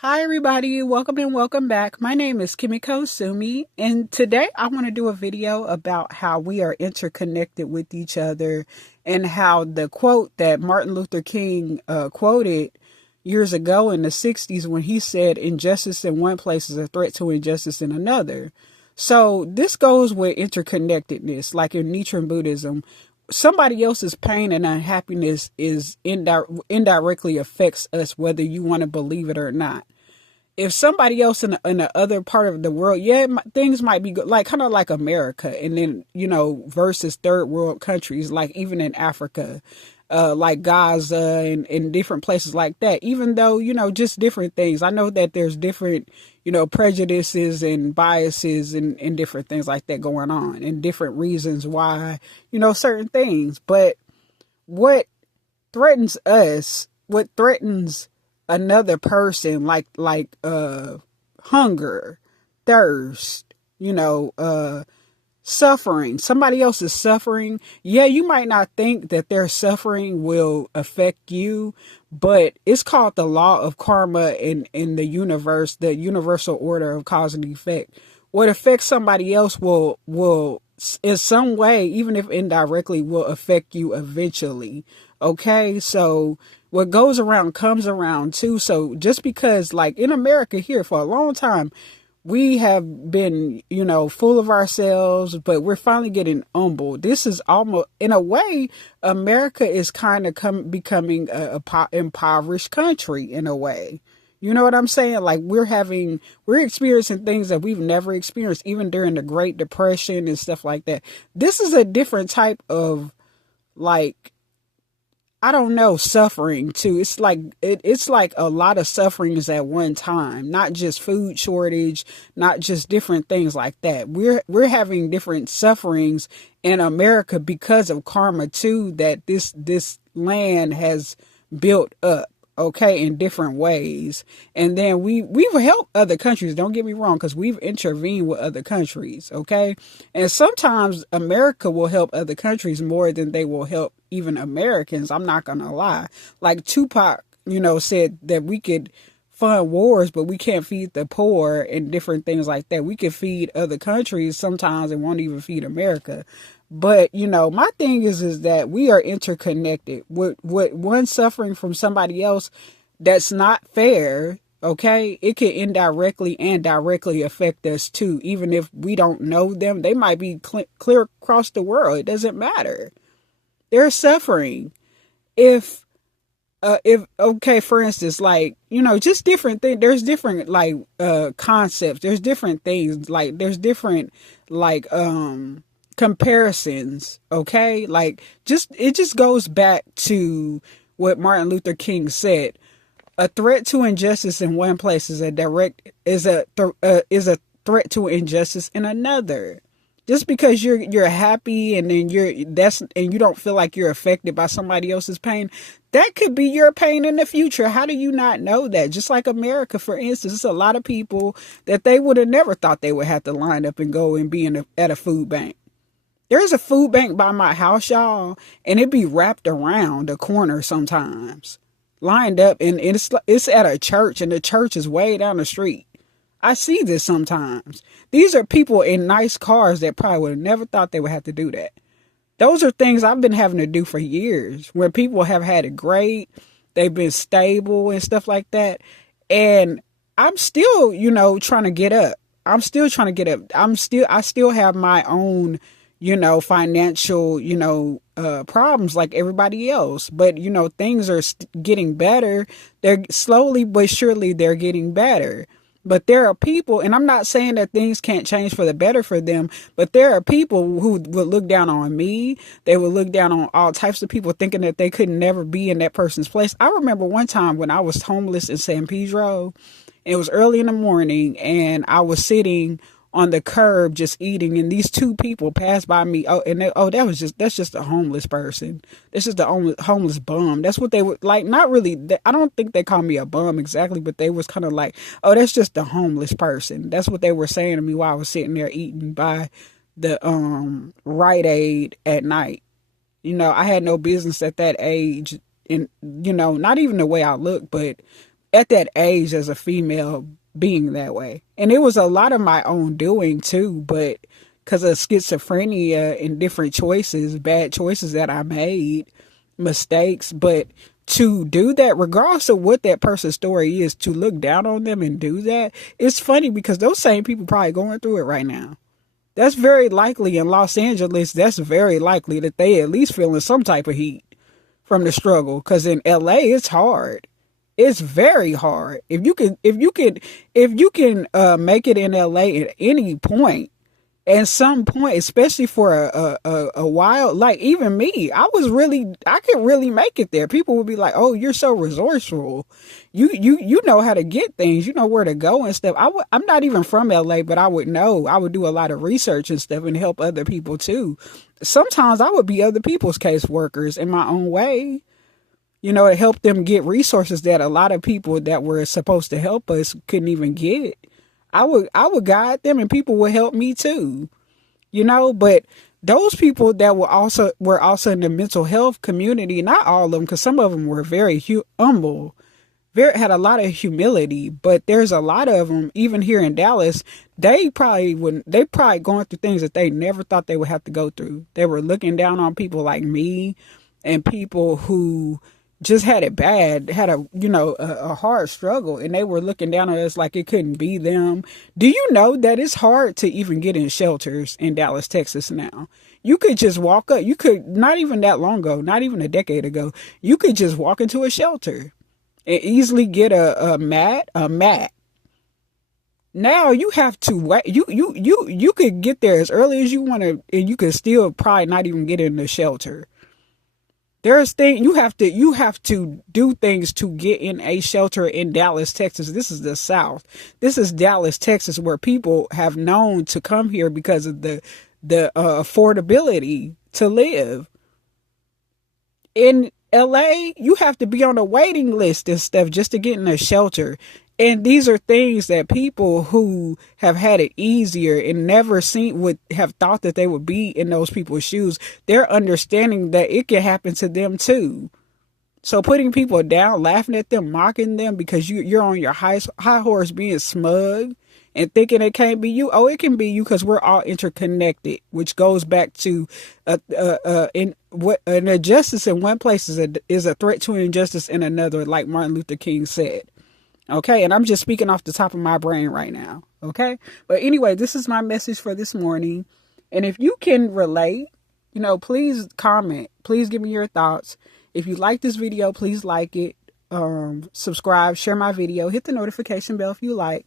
Hi, everybody. Welcome and welcome back. My name is Kimiko Sumi, and today I want to do a video about how we are interconnected with each other and how the quote that Martin Luther King quoted years ago in the 60s when he said, "Injustice in one place is a threat to injustice in another." So this goes with interconnectedness, like in Nichiren Buddhism. Somebody else's pain and unhappiness is indirectly affects us, whether you want to believe it or not. If somebody else in the other part of the world, yeah, things might be good, like kind of like America, and then versus third world countries, like even in Africa, like Gaza and different places like that. Even though just different things. I know that there's different prejudices and biases and different things like that going on, and different reasons why certain things. But what threatens us, what threatens another person, like hunger, thirst, suffering, somebody else is suffering. Yeah, you might not think that their suffering will affect you, but it's called the law of karma in the universe, the universal order of cause and effect. What affects somebody else will in some way, even if indirectly, will affect you eventually. Okay, so what goes around comes around too. So just because, like in America here for a long time, we have been, full of ourselves, but we're finally getting humbled. This is almost, in a way, America is kind of becoming a impoverished country in a way. You know what I'm saying? Like we're experiencing things that we've never experienced, even during the Great Depression and stuff like that. This is a different type of, like, I don't know, suffering too. It's like a lot of sufferings at one time, not just food shortage, not just different things like that. We're having different sufferings in America because of karma too, that this land has built up, okay, in different ways. And then we've helped other countries, don't get me wrong, because we've intervened with other countries, okay? And sometimes America will help other countries more than they will help even Americans. I'm not gonna lie. Like Tupac, said that we could fund wars, but we can't feed the poor and different things like that. We could feed other countries sometimes and won't even feed America. But, my thing is that we are interconnected. What one suffering from somebody else, that's not fair, okay? It can indirectly and directly affect us too. Even if we don't know them, they might be clear across the world. It doesn't matter. They're suffering. If okay, for instance, like, just different things. There's different, like, concepts. There's different things. Like, there's different, like, comparisons. Okay. Like, it just goes back to what Martin Luther King said. A threat to injustice in one place is a threat to injustice in another. Just because you're happy and then you don't feel like you're affected by somebody else's pain, that could be your pain in the future. How do you not know that? Just like America, for instance, there's a lot of people that they would have never thought they would have to line up and go and be at a food bank. There's a food bank by my house, y'all, and it be wrapped around a corner sometimes, lined up, and it's at a church, and the church is way down the street. I see this sometimes. These are people in nice cars that probably would have never thought they would have to do that. Those are things I've been having to do for years, where people have had it great, they've been stable and stuff like that, and I'm still, trying to get up. I'm still trying to get up. I still have my own, financial, problems like everybody else. But, things are getting better. They're slowly but surely they're getting better. But there are people, and I'm not saying that things can't change for the better for them, but there are people who would look down on me. They would look down on all types of people, thinking that they could never be in that person's place. I remember one time when I was homeless in San Pedro. It was early in the morning, and I was sitting on the curb just eating, and these two people passed by me. That's just a homeless person. That's just the homeless bum. That's what they were like. Not really. I don't think they called me a bum exactly, but they was kind of like, oh, that's just a homeless person. That's what they were saying to me while I was sitting there eating by the Rite Aid at night. I had no business at that age, and not even the way I look, but at that age as a female being that way. And it was a lot of my own doing too, but because of schizophrenia and different choices, bad choices that I made, mistakes, but to do that, regardless of what that person's story is, to look down on them and do that, it's funny because those same people probably going through it right now. That's very likely in Los Angeles. That's very likely that they at least feeling some type of heat from the struggle. Because in LA, it's hard. It's very hard. If you can make it in LA at any point, at some point, especially for a while, like even me, I could really make it there. People would be like, "Oh, you're so resourceful. You know how to get things. You know where to go and stuff." I'm not even from LA, but I would know. I would do a lot of research and stuff and help other people too. Sometimes I would be other people's caseworkers in my own way. To help them get resources that a lot of people that were supposed to help us couldn't even get. I would guide them and people would help me too, but those people that were also in the mental health community, not all of them, because some of them were very humble, had a lot of humility, but there's a lot of them, even here in Dallas, they probably going through things that they never thought they would have to go through. They were looking down on people like me and people who just had it bad, had a hard struggle, and they were looking down on us like it couldn't be them. Do you know that it's hard to even get in shelters in Dallas, Texas now? You could just walk up. You could, not even that long ago, not even a decade ago, you could just walk into a shelter and easily get a mat. Now you have to wait. You could get there as early as you want to, and you could still probably not even get in the shelter. There's things you have to do things to get in a shelter in Dallas, Texas. This is the South. This is Dallas, Texas, where people have known to come here because of the affordability to live. In LA, you have to be on a waiting list and stuff just to get in a shelter. And these are things that people who have had it easier and never would have thought that they would be in those people's shoes. They're understanding that it can happen to them too. So putting people down, laughing at them, mocking them because you're on your high horse being smug and thinking it can't be you. Oh, it can be you because we're all interconnected, which goes back to an injustice in one place is a threat to injustice in another, like Martin Luther King said. Okay, and I'm just speaking off the top of my brain right now. Okay, but anyway, this is my message for this morning. And if you can relate, please comment. Please give me your thoughts. If you like this video, please like it. Subscribe, share my video, hit the notification bell if you like.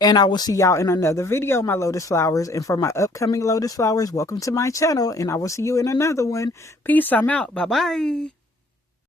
And I will see y'all in another video, my Lotus Flowers. And for my upcoming Lotus Flowers, welcome to my channel. And I will see you in another one. Peace. I'm out. Bye-bye.